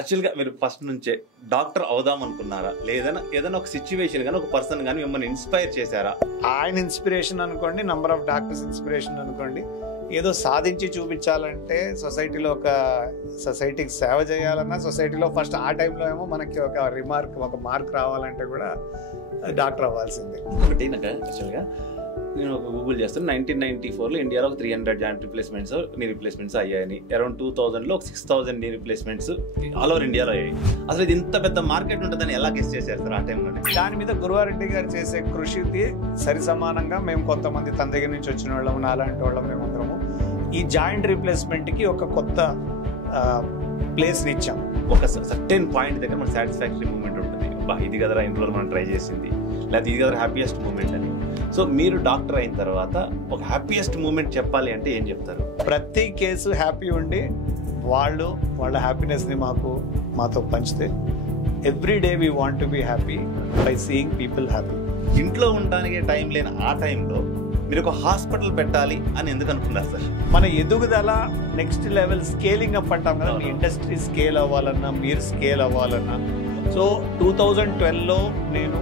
యాక్చువల్గా మీరు ఫస్ట్ నుంచే డాక్టర్ అవుదాం అనుకున్నారా, లేదన్నా ఏదైనా ఒక సిచ్యువేషన్ కానీ ఒక పర్సన్ కానీ మిమ్మల్ని ఇన్స్పైర్ చేశారా? ఆయన ఇన్స్పిరేషన్ అనుకోండి, నంబర్ ఆఫ్ డాక్టర్స్ ఇన్స్పిరేషన్ అనుకోండి. ఏదో సాధించి చూపించాలంటే సొసైటీలో సొసైటీకి సేవ చేయాలన్నా, సొసైటీలో ఫస్ట్ ఆ టైంలో ఏమో మనకి ఒక మార్క్ రావాలంటే కూడా డాక్టర్ అవ్వాల్సిందే. ఇంకొకటి నాకు యాక్చువల్గా నేను ఒక గూగుల్ చేస్తాను, 1994లో ఇండియాలో ఒక 300 జాయింట్ రిప్లేస్మెంట్స్ నీ రిప్లేస్మెంట్స్ అయ్యాయని, అరౌండ్ 2000లో ఒక 6000 నీ రిప్లేస్మెంట్స్ ఆల్ ఓవర్ ఇండియాలో అయ్యాయి. అసలు ఇది ఇంత పెద్ద మార్కెట్ ఉంటుందని ఎలా గెస్ చేశారు సార్ ఆ టైంలోనే? దాని మీద గురువారెడ్డి గారు చేసే కృషికి సరి సమానంగా మేము కొంతమంది తన దగ్గర నుంచి వచ్చిన వాళ్ళము, అలాంటి వాళ్ళం మేమందరము ఈ జాయింట్ రిప్లేస్మెంట్కి ఒక కొత్త ప్లేస్ని ఇచ్చాం. ఒక సర్టెన్ పాయింట్ దగ్గర మన సాటిస్ఫాక్టరీ మూమెంట్ ఉంటుంది, ఇది కదరా ఇంట్లో మనం ట్రై చేసింది, లేకపోతే ఇది కదరా హ్యాపీయెస్ట్ మూమెంట్ అని. సో మీరు డాక్టర్ అయిన తర్వాత ఒక హ్యాపీయెస్ట్ మూమెంట్ చెప్పాలి అంటే ఏం చెప్తారు? ప్రతి కేసు హ్యాపీ ఉండి వాళ్ళ హ్యాపీనెస్ని మాతో పంచితే every day we want to be happy by seeing people happy. ఇంట్లో ఉండడానికి టైం లేని ఆ టైంలో మీరు ఒక హాస్పిటల్ పెట్టాలి అని ఎందుకు అనుకున్నారు సార్? మన ఎదుగుదల నెక్స్ట్ లెవెల్ స్కేలింగ్ అప్ అంటాం కదా, మీ ఇండస్ట్రీ స్కేల్ అవ్వాలన్నా, మీరు స్కేల్ అవ్వాలన్నా. సో 2012లో నేను